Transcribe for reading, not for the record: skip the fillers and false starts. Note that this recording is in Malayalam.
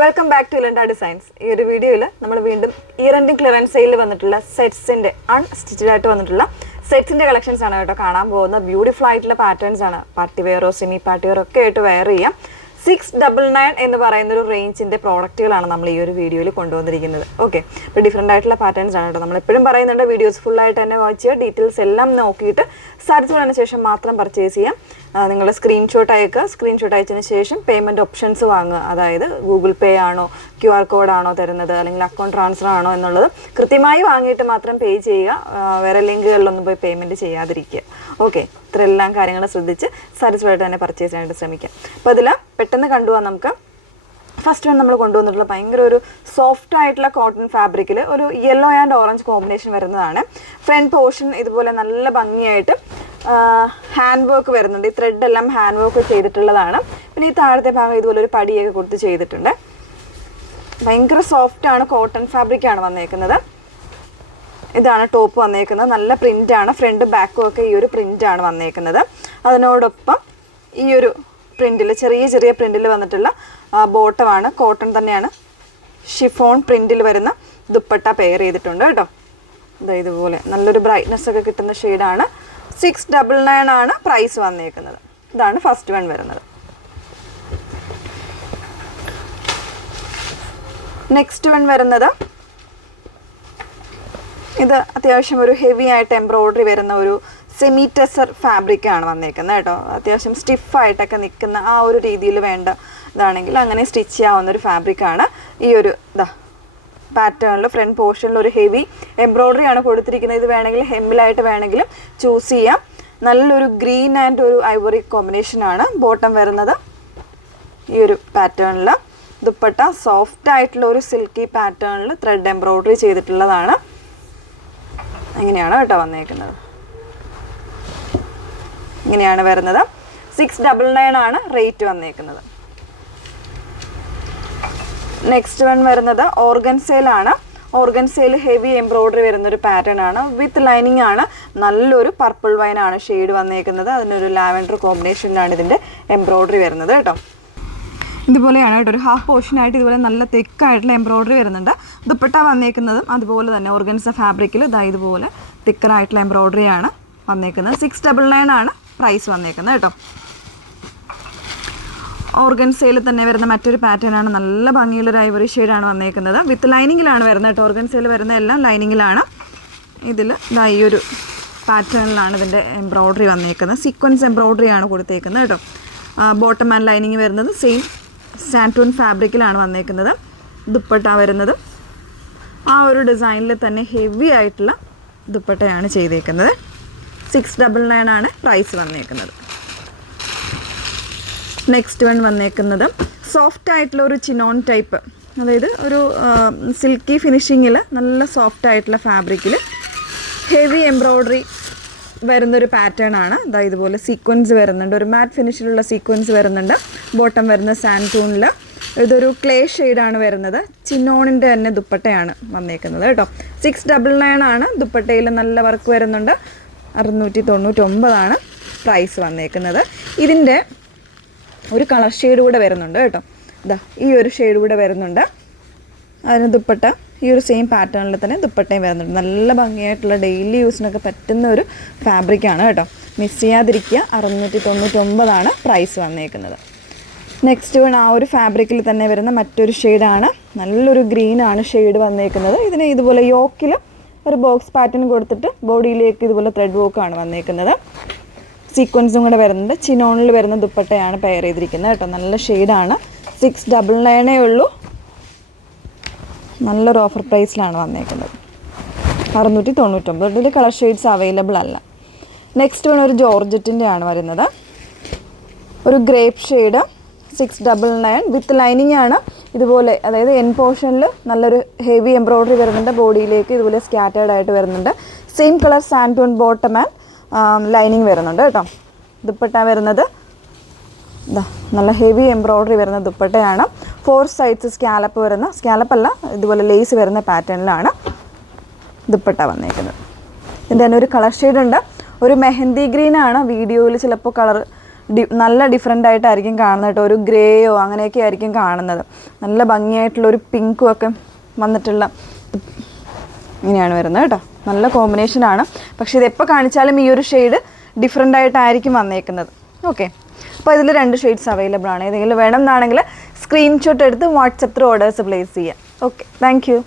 Welcome back to Lenda designs. ഈ ഒരു വീഡിയോയിൽ നമ്മൾ വീണ്ടും ഇയർ എൻഡിങ് ക്ലിയറൻസ് സെയിലിൽ വന്നിട്ടുള്ള സെറ്റ്സിൻ്റെ അൺസ്റ്റിച്ചഡ് ആയിട്ട് വന്നിട്ടുള്ള സെറ്റ്സിൻ്റെ കളക്ഷൻസ് ആണ് കേട്ടോ കാണാൻ പോകുന്നത്. ബ്യൂട്ടിഫുൾ ആയിട്ടുള്ള പാറ്റേൺസ് ആണ്. പാർട്ടി വെയറോ സെമി പാർട്ടി വെയറോ ഒക്കെ ആയിട്ട് വെയർ ചെയ്യാം. 699 എന്ന് പറയുന്ന ഒരു റേഞ്ചിൻ്റെ പ്രോഡക്റ്റുകളാണ് നമ്മൾ ഈ ഒരു വീഡിയോയിൽ കൊണ്ടുവന്നിരിക്കുന്നത്. ഓക്കെ, ഇപ്പോൾ ഡിഫറെൻ്റ് ആയിട്ടുള്ള പാറ്റേൺസ് ആണ് കേട്ടോ. നമ്മൾ എപ്പോഴും പറയുന്നുണ്ട് വീഡിയോസ് ഫുള്ളായിട്ട് തന്നെ വാച്ച് ചെയ്യുക, ഡീറ്റെയിൽസ് എല്ലാം നോക്കിയിട്ട് സാറ്റിസ്ഫൈഡ് ശേഷം മാത്രം പർച്ചേസ് ചെയ്യാം. നിങ്ങളുടെ സ്ക്രീൻഷോട്ട് അയക്കുക. സ്ക്രീൻഷോട്ട് അയച്ചതിന് ശേഷം പേയ്മെൻറ്റ് ഓപ്ഷൻസ് വാങ്ങുക. അതായത് ഗൂഗിൾ പേ ആണോ, QR കോഡാണോ തരുന്നത്, അല്ലെങ്കിൽ അക്കൗണ്ട് ട്രാൻസ്ഫർ ആണോ എന്നുള്ളത് കൃത്യമായി വാങ്ങിയിട്ട് മാത്രം പേ ചെയ്യുക. വേറെ ലിങ്കുകളിലൊന്നും പോയി പേയ്മെൻറ്റ് ചെയ്യാതിരിക്കുക. ഓക്കെ, ഇത്രയെല്ലാം കാര്യങ്ങൾ ശ്രദ്ധിച്ച് സാറ്റിസ്ഫൈഡ് തന്നെ പർച്ചേസ് ചെയ്യാനായിട്ട് ശ്രമിക്കാം. അപ്പോൾ അതിൽ പെട്ടെന്ന് കണ്ടുപോകാം നമുക്ക്. ഫസ്റ്റ് വൺ നമ്മൾ കൊണ്ടുവന്നിട്ടുള്ള ഭയങ്കര ഒരു സോഫ്റ്റ് ആയിട്ടുള്ള കോട്ടൺ ഫാബ്രിക്കിൽ ഒരു യെല്ലോ ആൻഡ് ഓറഞ്ച് കോമ്പിനേഷൻ വരുന്നതാണ്. ഫ്രണ്ട് പോർഷൻ ഇതുപോലെ നല്ല ഭംഗിയായിട്ട് ഹാൻഡ് വർക്ക് വരുന്നുണ്ട്. ഈ ത്രെഡ് എല്ലാം ഹാൻഡ് വർക്ക് ചെയ്തിട്ടുള്ളതാണ്. പിന്നെ ഈ താഴത്തെ ഭാഗം ഇതുപോലെ ഒരു പടിയൊക്കെ കൊടുത്ത് ചെയ്തിട്ടുണ്ട്. ഭയങ്കര സോഫ്റ്റ് ആണ്, കോട്ടൺ ഫാബ്രിക്കാണ് വന്നേക്കുന്നത്. ഇതാണ് ടോപ്പ് വന്നേക്കുന്നത്. നല്ല പ്രിൻ്റാണ്. ഫ്രണ്ട് ബാക്കും ഒക്കെ ഈ ഒരു പ്രിൻ്റാണ് വന്നേക്കുന്നത്. അതിനോടൊപ്പം ഈ ഒരു പ്രിൻറ്റിൽ ചെറിയ ചെറിയ പ്രിൻറ്റിൽ വന്നിട്ടുള്ള ബോട്ടമാണ്. കോട്ടൺ തന്നെയാണ്. ഷിഫോൺ പ്രിൻറ്റിൽ വരുന്ന ദുപ്പട്ട പെയർ ചെയ്തിട്ടുണ്ട് കേട്ടോ. ഇതുപോലെ നല്ലൊരു ബ്രൈറ്റ്നെസ് ഒക്കെ കിട്ടുന്ന ഷെയ്ഡാണ്. 699 ആണ് പ്രൈസ് വന്നേക്കുന്നത്. ഇതാണ് ഫസ്റ്റ് വൺ വരുന്നത്. നെക്സ്റ്റ് വൺ വരുന്നത് ഇത് അത്യാവശ്യം ഒരു ഹെവി ആയിട്ട് എംബ്രോയ്ഡറി വരുന്ന ഒരു സെമി ടെസർ ഫാബ്രിക്കാണ് വന്നേക്കുന്നത് കേട്ടോ. അത്യാവശ്യം സ്റ്റിഫായിട്ടൊക്കെ നിൽക്കുന്ന ആ ഒരു രീതിയിൽ വേണ്ട ഇതാണെങ്കിൽ അങ്ങനെ സ്റ്റിച്ച് ചെയ്യാവുന്ന ഒരു ഫാബ്രിക്കാണ്. ഈ ഒരു പാറ്റേണിൽ ഫ്രണ്ട് പോർഷനിൽ ഒരു ഹെവി എംബ്രോയ്ഡറി ആണ് കൊടുത്തിരിക്കുന്നത്. ഇത് വേണമെങ്കിൽ ഹെമ്മിലായിട്ട് വേണമെങ്കിലും ചൂസ് ചെയ്യാം. നല്ലൊരു ഗ്രീൻ ആൻഡ് ഒരു ഐവറി കോമ്പിനേഷനാണ് ബോട്ടം വരുന്നത്. ഈ ഒരു പാറ്റേണിൽ ദുപ്പട്ട സോഫ്റ്റ് ആയിട്ടുള്ള ഒരു സിൽക്കി പാറ്റേണിൽ ത്രെഡ് എംബ്രോയ്ഡറി ചെയ്തിട്ടുള്ളതാണ്. ഇങ്ങനെയാണ് കേട്ടോ വന്നേക്കുന്നത്. ഇങ്ങനെയാണ് വരുന്നത്. 699 ആണ് റേറ്റ് വന്നേക്കുന്നത്. നെക്സ്റ്റ് വൺ വരുന്നത് ഓർഗൻസയിലാണ്. ഓർഗൻസയിൽ ഹെവി എംബ്രോയ്ഡറി വരുന്നൊരു പാറ്റേൺ ആണ്. വിത്ത് ലൈനിങ് ആണ്. നല്ലൊരു പർപ്പിൾ വൈൻ ആണ് ഷെയ്ഡ് വന്നേക്കുന്നത്. അതിനൊരു ലാവൻഡർ കോമ്പിനേഷനിലാണ് ഇതിൻ്റെ എംബ്രോയ്ഡറി വരുന്നത് കേട്ടോ. ഇതുപോലെയാണ് കേട്ടോ. ഒരു ഹാഫ് പോർഷനായിട്ട് ഇതുപോലെ നല്ല തിക്കായിട്ടുള്ള എംബ്രോയ്ഡറി വരുന്നുണ്ട്. ദുപ്പട്ട വന്നേക്കുന്നതും അതുപോലെ തന്നെ ഓർഗൻസ ഫാബ്രിക്കിൽ ഇതുപോലെ തിക്കറായിട്ടുള്ള എംബ്രോയ്ഡറി ആണ് വന്നേക്കുന്നത്. 699 ആണ് പ്രൈസ് വന്നേക്കുന്നത് കേട്ടോ. ഓർഗൻസയിൽ തന്നെ വരുന്ന മറ്റൊരു പാറ്റേൺ ആണ്. നല്ല ഭംഗിയുള്ളൊരു ഐവറി ഷെയ്ഡാണ് വന്നേക്കുന്നത്. വിത്ത് ലൈനിങ്ങിലാണ് വരുന്നത് കേട്ടോ. ഓർഗൻസയിൽ വരുന്ന എല്ലാം ലൈനിങ്ങിലാണ്. ഇതിൽ ഈ ഒരു പാറ്റേണിലാണ് ഇതിൻ്റെ എംബ്രോയ്ഡറി വന്നേക്കുന്നത്. സീക്വൻസ് എംബ്രോയ്ഡറി ആണ് കൊടുത്തേക്കുന്നത് കേട്ടോ. ബോട്ടം ആൻഡ് ലൈനിങ് വരുന്നത് സെയിം സാൻറ്റൂൺ ഫാബ്രിക്കിലാണ് വന്നേക്കുന്നത്. ദുപ്പട്ട വരുന്നത് ആ ഒരു ഡിസൈനിൽ തന്നെ ഹെവി ആയിട്ടുള്ള ദുപ്പട്ടയാണ് ചെയ്തേക്കുന്നത്. 699 ആണ് പ്രൈസ് വന്നേക്കുന്നത്. നെക്സ്റ്റ് വൺ വന്നേക്കുന്നത് സോഫ്റ്റ് ആയിട്ടുള്ള ഒരു ചിനോൺ ടൈപ്പ്, അതായത് ഒരു സിൽക്കി ഫിനിഷിങ്ങിൽ നല്ല സോഫ്റ്റ് ആയിട്ടുള്ള ഫാബ്രിക്കിൽ ഹെവി എംബ്രോയ്ഡറി വരുന്നൊരു പാറ്റേൺ ആണ്. ഇതുപോലെ സീക്വൻസ് വരുന്നുണ്ട്. ഒരു മാറ്റ് ഫിനിഷിലുള്ള സീക്വൻസ് വരുന്നുണ്ട്. ബോട്ടം വരുന്ന സാൻറ്റൂണിൽ ഇതൊരു ക്ലേ ഷെയ്ഡാണ് വരുന്നത്. ചിനോണിൻ്റെ തന്നെ ദുപ്പട്ടയാണ് വന്നേക്കുന്നത് കേട്ടോ. 699 ആണ്. ദുപ്പട്ടയിൽ നല്ല വർക്ക് വരുന്നുണ്ട്. 699 ആണ് പ്രൈസ് വന്നേക്കുന്നത്. ഇതിൻ്റെ ഒരു കളർ ഷെയ്ഡ് കൂടെ വരുന്നുണ്ട് കേട്ടോ. ഈ ഒരു ഷെയ്ഡ് കൂടെ വരുന്നുണ്ട്. അതിന് ദുപ്പട്ട ഈ ഒരു സെയിം പാറ്റേണിൽ തന്നെ ദുപ്പട്ടയും വരുന്നുണ്ട്. നല്ല ഭംഗിയായിട്ടുള്ള ഡെയിലി യൂസിനൊക്കെ പറ്റുന്ന ഒരു ഫാബ്രിക്കാണ് കേട്ടോ. മിസ് ചെയ്യാതിരിക്കുക. 699 ആണ് പ്രൈസ് വന്നേക്കുന്നത്. നെക്സ്റ്റ് വൺ ആ ഒരു ഫാബ്രിക്കിൽ തന്നെ വരുന്ന മറ്റൊരു ഷെയ്ഡാണ്. നല്ലൊരു ഗ്രീനാണ് ഷെയ്ഡ് വന്നേക്കുന്നത്. ഇതിന് ഇതുപോലെ യോക്കിൽ ഒരു ബോക്സ് പാറ്റേൺ കൊടുത്തിട്ട് ബോഡിയിലേക്ക് ഇതുപോലെ ത്രെഡ് വർക്കാണ് വന്നേക്കുന്നത്. സീക്വൻസും കൂടെ വരുന്നുണ്ട്. ചിനോണിൽ വരുന്ന ദുപ്പട്ടയാണ് പെയർ ചെയ്തിരിക്കുന്നത് കേട്ടോ. നല്ല ഷെയ്ഡാണ്. 699 ഉള്ളൂ. നല്ലൊരു ഓഫർ പ്രൈസിലാണ് വന്നേക്കുന്നത്. 699. ഇതിൽ കളർ ഷെയ്ഡ്സ് അവൈലബിൾ അല്ല. നെക്സ്റ്റ് വൺ ഒരു ജോർജറ്റിൻ്റെ ആണ് വരുന്നത്. ഒരു ഗ്രേപ്പ് ഷെയ്ഡ്. 699 വിത്ത് ലൈനിങ് ആണ്. ഇതുപോലെ അതായത് എൻ പോർഷനിൽ നല്ലൊരു ഹെവി എംബ്രോയ്ഡറി വരുന്നുണ്ട്. ബോഡിയിലേക്ക് ഇതുപോലെ സ്കാറ്റേർഡ് ആയിട്ട് വരുന്നുണ്ട്. Same colour santoon bottom and lining വരുന്നുണ്ട് കേട്ടോ. ദുപ്പട്ട വരുന്നത് നല്ല ഹെവി എംബ്രോയ്ഡറി വരുന്ന ദുപ്പട്ടയാണ്. 4 സൈഡ്സ് സ്കാലപ്പ് വരുന്ന, സ്കാലപ്പല്ല ഇതുപോലെ ലേസ് വരുന്ന പാറ്റേണിലാണ് ദുപ്പട്ട വന്നേക്കുന്നത്. ഇതിൻ്റെ തന്നെ ഒരു കളർ ഷെയ്ഡ് ഉണ്ട്. ഒരു മെഹന്തി ഗ്രീനാണ്. വീഡിയോയിൽ ചിലപ്പോൾ കളർ നല്ല ഡിഫറെൻ്റ് ആയിട്ടായിരിക്കും കാണുന്നത് കേട്ടോ. ഒരു ഗ്രേയോ അങ്ങനെയൊക്കെ ആയിരിക്കും കാണുന്നത്. നല്ല ഭംഗിയായിട്ടുള്ള ഒരു പിങ്കും ഒക്കെ വന്നിട്ടുള്ള ഇങ്ങനെയാണ് വരുന്നത് കേട്ടോ. നല്ല കോമ്പിനേഷനാണ്. പക്ഷേ ഇതെപ്പോൾ കാണിച്ചാലും ഈ ഒരു ഷെയ്ഡ് ഡിഫറെൻ്റ് ആയിട്ടായിരിക്കും വന്നേക്കുന്നത്. ഓക്കെ, അപ്പോൾ ഇതിൽ 2 ഷെയ്ഡ്സ് അവൈലബിൾ ആണ്. ഏതെങ്കിലും വേണം എന്നാണെങ്കിൽ സ്ക്രീൻഷോട്ട് എടുത്ത് വാട്സപ്പ് ത്രൂ ഓർഡേഴ്സ് പ്ലേസ് ചെയ്യാം. Okay, thank you.